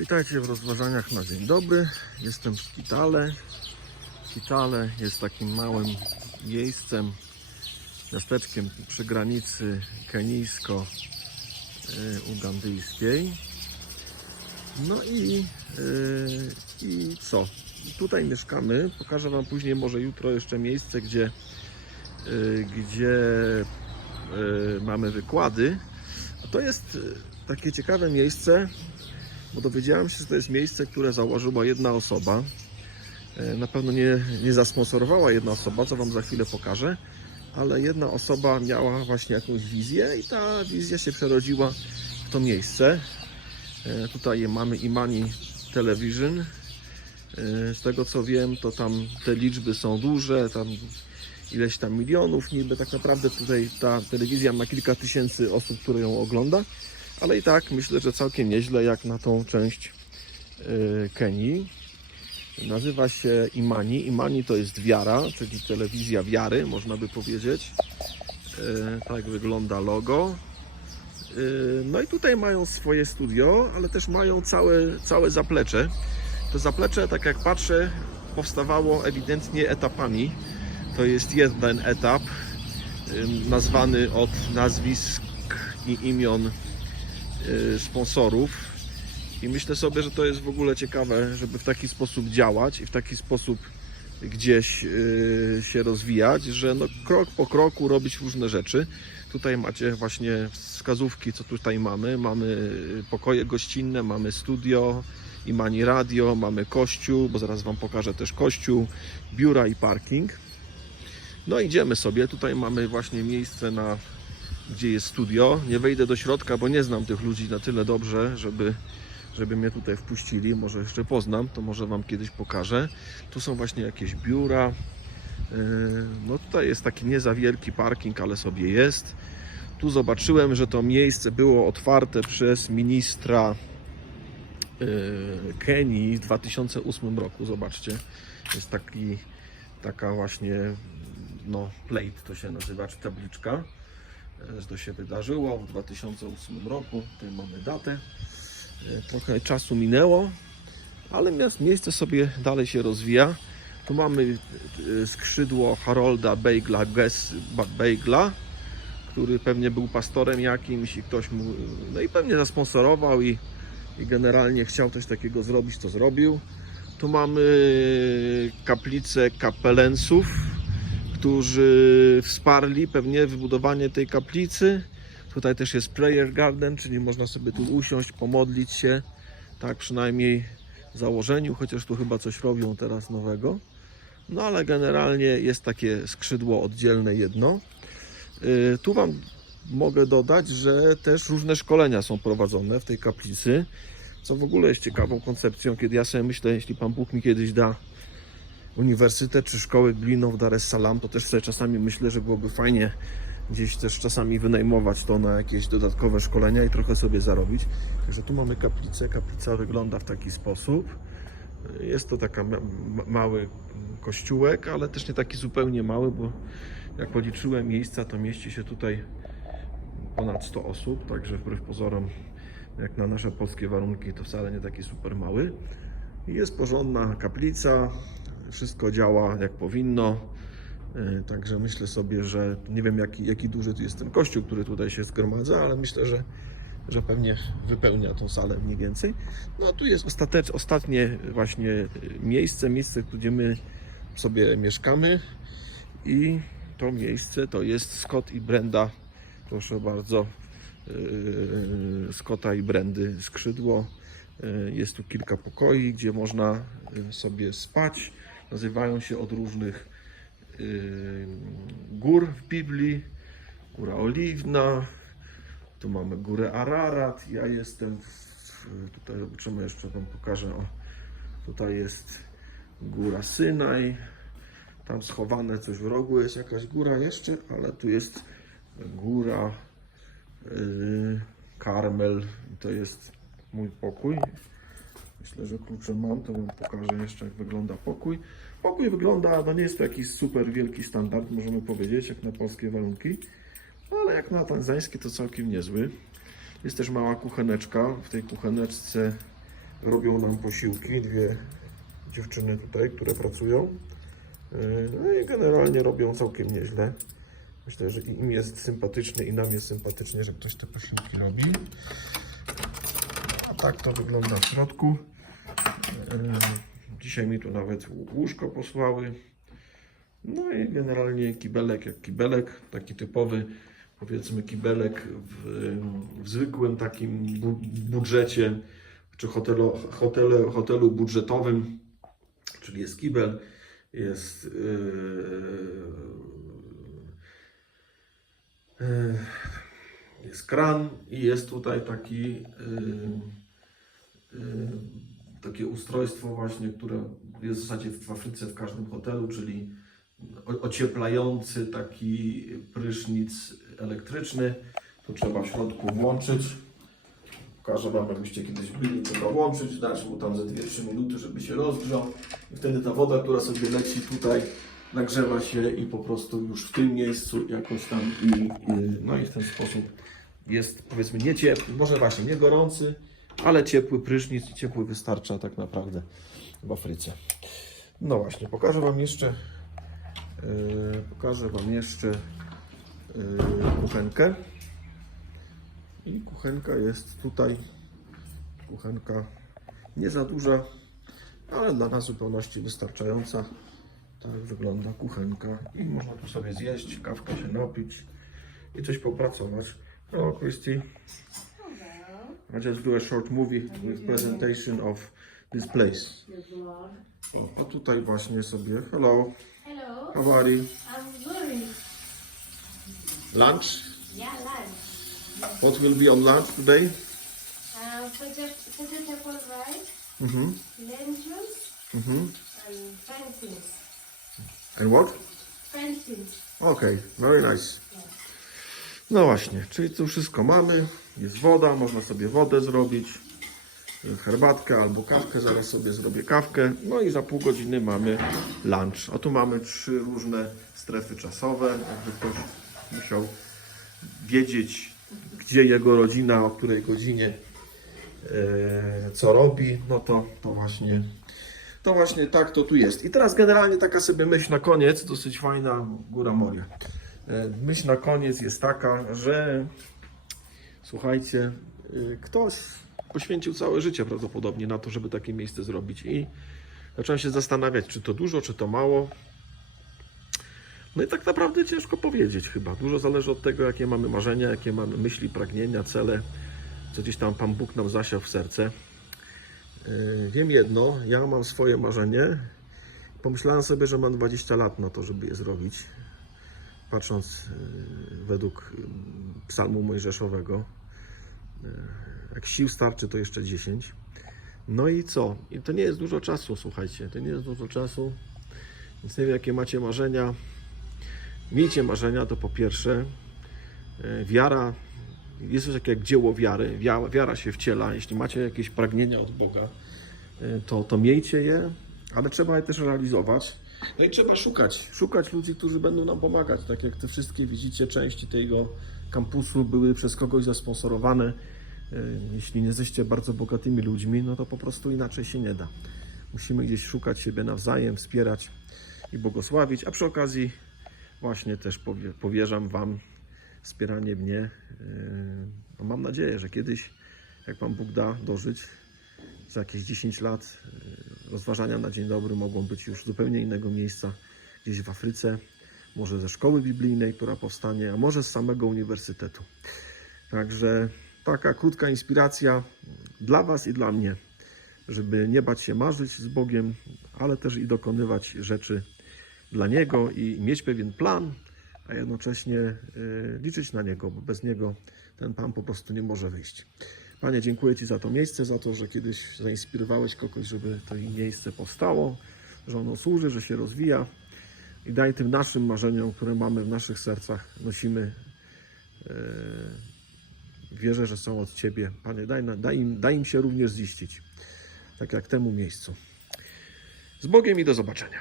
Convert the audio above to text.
Witajcie w rozważaniach na dzień dobry. Jestem w Kitale. Kitale jest takim małym miejscem, miasteczkiem przy granicy kenijsko-ugandyjskiej. No i, yy, i co? Tutaj mieszkamy. Pokażę Wam później może jutro jeszcze miejsce, gdzie, yy, gdzie yy, mamy wykłady. A to jest takie ciekawe miejsce, bo dowiedziałem się, że to jest miejsce, które założyła jedna osoba. E, Na pewno nie, nie zasponsorowała jedna osoba, co Wam za chwilę pokażę, ale jedna osoba miała właśnie jakąś wizję i ta wizja się przerodziła w to miejsce. E, Tutaj mamy Imani Television. E, Z tego co wiem, to tam te liczby są duże, tam ileś tam milionów niby. Tak naprawdę tutaj ta telewizja ma kilka tysięcy osób, które ją ogląda ale i tak myślę, że całkiem nieźle jak na tą część y, Kenii. Nazywa się Imani. Imani to jest wiara, czyli telewizja wiary, można by powiedzieć. Y, Tak wygląda logo. Y, No i tutaj mają swoje studio, ale też mają całe, całe zaplecze. To zaplecze, tak jak patrzę, powstawało ewidentnie etapami. To jest jeden etap, nazwany od nazwisk i imion sponsorów i myślę sobie, że to jest w ogóle ciekawe, żeby w taki sposób działać i w taki sposób gdzieś y, się rozwijać, że no krok po kroku robić różne rzeczy. Tutaj macie właśnie wskazówki, co tutaj mamy. Mamy y, pokoje gościnne, mamy studio, Imani Radio, mamy kościół, bo zaraz Wam pokażę też kościół, biura i parking. No idziemy sobie, tutaj mamy właśnie miejsce na gdzie jest studio. Nie wejdę do środka, bo nie znam tych ludzi na tyle dobrze, żeby, żeby mnie tutaj wpuścili. Może jeszcze poznam, to może Wam kiedyś pokażę. Tu są właśnie jakieś biura. Yy, No tutaj jest taki nie za wielki parking, ale sobie jest. Tu zobaczyłem, że to miejsce było otwarte przez ministra yy, Kenii w 2008 roku. Zobaczcie, jest taki, taka właśnie no, plate to się nazywa, czy tabliczka to się wydarzyło w 2008 roku. Tutaj mamy datę. E, Trochę czasu minęło, ale miejsce sobie dalej się rozwija. Tu mamy e, skrzydło Harolda Beigla, Beigla, który pewnie był pastorem jakimś i ktoś mu, no i pewnie zasponsorował i, i generalnie chciał coś takiego zrobić, to zrobił. Tu mamy kaplicę kapelensów, którzy wsparli pewnie wybudowanie tej kaplicy. Tutaj też jest prayer garden, czyli można sobie tu usiąść, pomodlić się. Tak przynajmniej w założeniu, chociaż tu chyba coś robią teraz nowego. No ale generalnie jest takie skrzydło oddzielne jedno. Yy, Tu Wam mogę dodać, że też różne szkolenia są prowadzone w tej kaplicy, co w ogóle jest ciekawą koncepcją, kiedy ja sobie myślę, jeśli Pan Bóg mi kiedyś da uniwersytet czy szkołę biblijną w Dar es Salaam, to też sobie czasami myślę, że byłoby fajnie gdzieś też czasami wynajmować to na jakieś dodatkowe szkolenia i trochę sobie zarobić. Także tu mamy kaplicę. Kaplica wygląda w taki sposób. Jest to ma- mały kościółek, ale też nie taki zupełnie mały, bo jak policzyłem miejsca, to mieści się tutaj ponad 100 osób, także wbrew pozorom, jak na nasze polskie warunki, to wcale nie taki super mały. Jest porządna kaplica, wszystko działa jak powinno. Yy, Także myślę sobie, że nie wiem jaki, jaki duży jest ten kościół, który tutaj się zgromadza, ale myślę, że, że pewnie wypełnia tą salę mniej więcej. No a tu jest ostatecz, ostatnie właśnie yy, miejsce, miejsce, gdzie my sobie mieszkamy i to miejsce to jest Scott i Brenda. Proszę bardzo, yy, Scotta i Brendy skrzydło. Jest tu kilka pokoi, gdzie można sobie spać. Nazywają się od różnych yy, gór w Biblii. Góra Oliwna, tu mamy górę Ararat. Ja jestem w, tutaj zobaczymy jeszcze wam pokażę. O, tutaj jest góra Synaj. Tam schowane coś w rogu jest jakaś góra jeszcze, ale tu jest góra yy, Karmel. To jest mój pokój. Myślę, że klucze mam, to wam pokażę jeszcze jak wygląda pokój. Pokój wygląda, no nie jest to jakiś super wielki standard, możemy powiedzieć, jak na polskie warunki, ale jak na tanzańskie to całkiem niezły. Jest też mała kucheneczka. W tej kucheneczce robią nam posiłki, dwie dziewczyny tutaj, które pracują. Yy, No i generalnie robią całkiem nieźle. Myślę, że im jest sympatycznie i nam jest sympatycznie, że ktoś te posiłki robi. Tak to wygląda w środku. Yy, Dzisiaj mi tu nawet łóżko posłały. No i generalnie kibelek jak kibelek, taki typowy powiedzmy kibelek w, w zwykłym takim bu budżecie czy hotelu, hotelu, hotelu budżetowym, czyli jest kibel, jest yy, yy, jest kran i jest tutaj taki yy, takie ustrojstwo właśnie, które jest w zasadzie w Afryce w każdym hotelu, czyli ocieplający taki prysznic elektryczny. Tu trzeba w środku włączyć. Pokażę Wam, jakbyście kiedyś byli, trzeba włączyć, dać mu tam ze 2-3 minuty, żeby się rozgrzał. I wtedy ta woda, która sobie leci tutaj, nagrzewa się i po prostu już w tym miejscu jakoś tam i no i w ten sposób jest powiedzmy nie ciepły, może właśnie nie gorący, ale ciepły prysznic i ciepły wystarcza tak naprawdę w Afryce. No właśnie, pokażę Wam jeszcze Yy, pokażę Wam jeszcze yy, kuchenkę. I kuchenka jest tutaj. Kuchenka nie za duża, ale dla nas zupełności wystarczająca. Tak wygląda kuchenka. I można tu sobie zjeść, kawkę się napić i coś popracować. Hello Christy. I just do a short movie with presentation of this place. O, a tutaj właśnie sobie, hello, Hello. how are you? I'm good. Lunch? Yeah, lunch. What will be on lunch today? Uh, vegetable rice, Mm-hmm. lentils, Mm-hmm. and French beans. And what? French beans. Okay, very nice. No właśnie, czyli tu wszystko mamy. Jest woda, można sobie wodę zrobić, herbatkę albo kawkę. Zaraz sobie zrobię kawkę. No i za pół godziny mamy lunch. A tu mamy trzy różne strefy czasowe. Jakby ktoś musiał wiedzieć, gdzie jego rodzina, o której godzinie e, co robi, no to, to właśnie to właśnie tak to tu jest. I teraz generalnie taka sobie myśl na koniec, dosyć fajna, Góra Moria. E, Myśl na koniec jest taka, że słuchajcie, y, ktoś poświęcił całe życie prawdopodobnie na to, żeby takie miejsce zrobić i zacząłem się zastanawiać, czy to dużo, czy to mało. No i tak naprawdę ciężko powiedzieć chyba. Dużo zależy od tego, jakie mamy marzenia, jakie mamy myśli, pragnienia, cele, co gdzieś tam Pan Bóg nam zasiał w serce. Yy, Wiem jedno, ja mam swoje marzenie. Pomyślałem sobie, że mam 20 lat na to, żeby je zrobić. Patrząc yy, według yy, psalmu mojżeszowego. Yy, Jak sił starczy, to jeszcze 10. No i co? I to nie jest dużo czasu, słuchajcie. To nie jest dużo czasu. Więc nie wiem, jakie macie marzenia. Miejcie marzenia, to po pierwsze. Wiara jest coś takiego jak dzieło wiary. Wiara, wiara się wciela. Jeśli macie jakieś pragnienia od Boga, to, to miejcie je, ale trzeba je też realizować. No i trzeba szukać, szukać ludzi, którzy będą nam pomagać. Tak jak te wszystkie widzicie, części tego kampusu były przez kogoś zasponsorowane. Y, Jeśli nie jesteście bardzo bogatymi ludźmi, no to po prostu inaczej się nie da. Musimy gdzieś szukać siebie nawzajem, wspierać i błogosławić, a przy okazji właśnie też powie- powierzam Wam wspieranie mnie. Yy, No mam nadzieję, że kiedyś, jak Pan Bóg da dożyć, za jakieś 10 lat, yy, rozważania na dzień dobry mogą być już zupełnie innego miejsca, gdzieś w Afryce, może ze szkoły biblijnej, która powstanie, a może z samego uniwersytetu. Także taka krótka inspiracja dla Was i dla mnie, żeby nie bać się marzyć z Bogiem, ale też i dokonywać rzeczy dla Niego i mieć pewien plan, a jednocześnie y, liczyć na Niego, bo bez Niego ten Pan po prostu nie może wyjść. Panie, dziękuję Ci za to miejsce, za to, że kiedyś zainspirowałeś kogoś, żeby to miejsce powstało, że ono służy, że się rozwija i daj tym naszym marzeniom, które mamy w naszych sercach, nosimy. y, Wierzę, że są od Ciebie. Panie, daj, daj, im, daj im się również ziścić, tak jak temu miejscu. Z Bogiem i do zobaczenia.